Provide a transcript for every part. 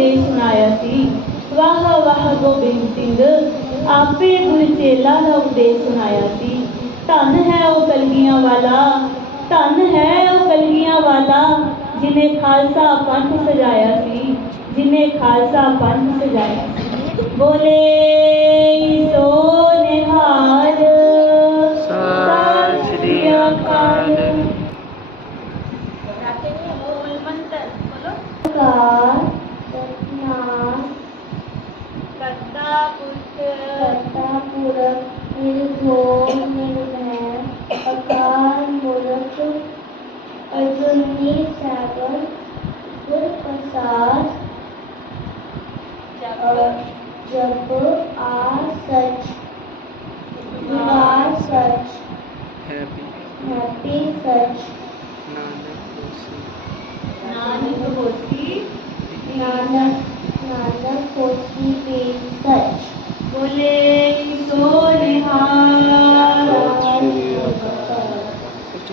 ਉਪਦੇਸ਼ ਸੁਣਾਇਆ ਸੀ। ਵਾਹ ਵਾਹ, ਗੋਬਿੰਦ ਸਿੰਘ, ਆਪੇ ਗੁਰ ਚੇਲਾ ਦਾ ਉਪਦੇਸ਼ ਸੁਣਾਇਆ ਸੀ। ਧਨ ਹੈ ਉਹ ਕਲਗੀਆਂ ਵਾਲਾ, ਧਨ ਹੈ ਉਹ ਕਲਗੀਆਂ ਵਾਲਾ, ਜਿਨੇ ਖਾਲਸਾ ਪੰਥ ਸਜਾਇਆ ਸੀ, ਜਿਨੇ ਖਾਲਸਾ ਪੰਥ ਸਜਾਇਆ ਸੀ। ਬੋਲੇ कर्ता पुरख निर्भोग निर्भय अकाल मूर्ख अजुनी सागर गुरप्रसाद जब आ सच। दिवार सच। हैप्पी। सच। नानक होसी नानक होसी नानक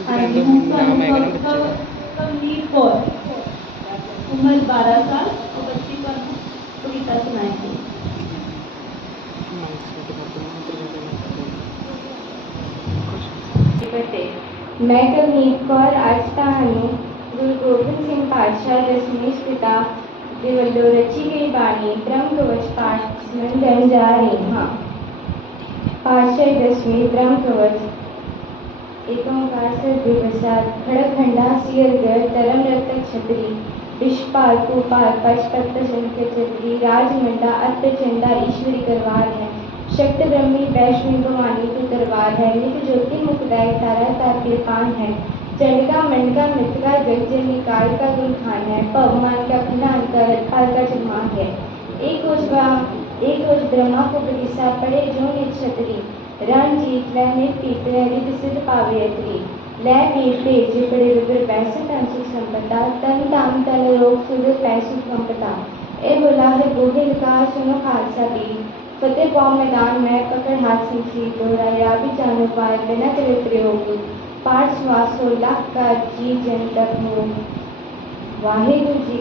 ਹਾਂਜੀ ਹੁਣ ਨਾਮ ਹੈ ਤੁਹਾਨੂੰ ਕਿਹੜਾ ਬੱਚੇ ਕਮਲੀਤ ਕੌਰ ਉਮਰ 12 ਸਾਲ ਉਹ ਬੱਚੀ ਤੁਹਾਨੂੰ ਕਵਿਤਾ ਸੁਣਾਏਗੀ ਫਤਿਹ ਮੈਂ ਕਵਨੀਤ ਕੌਰ ਅੱਜ ਤੁਹਾਨੂੰ ਗੁਰੂ ਗੋਬਿੰਦ ਸਿੰਘ ਪਾਤਸ਼ਾਹ ਦਸਵੇਂ ਪਿਤਾ ਦੇ ਵੱਲੋਂ ਰਚੀ ਗਈ ਬਾਣੀ ਬ੍ਰਹਮ ਕਵਚ ਪਾਠ ਸੁਣਨ ਜਾ ਰਹੀ ਹਾਂ ਪਾਤਸ਼ਾਹ ਦਸਵੇਂ ਬ੍ਰਹਮ ਕਵਚ एक ओंकार से प्रसाद खड़क खंडा तरम रक्त छतरी, विषपाल भूपाल पश तप्त शंख छतरी राजमंडा अत चंडा, ईश्वरी करवार है। शक्त ब्रह्मी, वैष्णवी भवानी की दरबार है। नित ज्योति मुखदाय तारा तार कृपान है। चंडिका मंडका मृतिका जग जननी का गुणखान है। पवमान का प्रधान कर काल का जगमान है। एक बा- एक उस ब्रह्मा को बलिसा पड़े जो नित छतरी। ਰਣਜੀਤ ਲੈ ਨੇ ਪੀਤ ਲੈ ਨੇ ਬਿਸਿਤ ਪਾਵੇ ਅਤਰੀ ਲੈ ਨੇ ਭੇਜੇ ਪੜੇ ਰੁਪਏ ਪੈਸੇ ਕੰਸਿਕ ਸੰਪਤਾ ਤਨ ਤਾਮ ਤਨ ਰੋਗ ਸੁਦੇ ਪੈਸੇ ਸੰਪਤਾ। ਇਹ ਬੋਲਾ ਹੈ ਗੋਹੇ ਵਿਕਾਸ ਸੁਨੋ ਖਾਲਸਾ ਦੀ। ਫਤਿਹ ਪਾਉ ਮੈਦਾਨ, ਮੈਂ ਪਕੜ ਹਾਥ ਸਿੰਘ ਸੀ ਦੁਹਰਾਇਆ ਵੀ ਜਾਨੋ ਪਾਏ ਬਿਨਾ ਤੇਰੇ ਪ੍ਰਯੋਗ। ਪਾਠ ਸਵਾਸੋ ਲੱਖ ਕਾ ਜੀ ਜਨ ਤਕ ਹੋ ਵਾਹਿਗੁਰੂ ਜੀ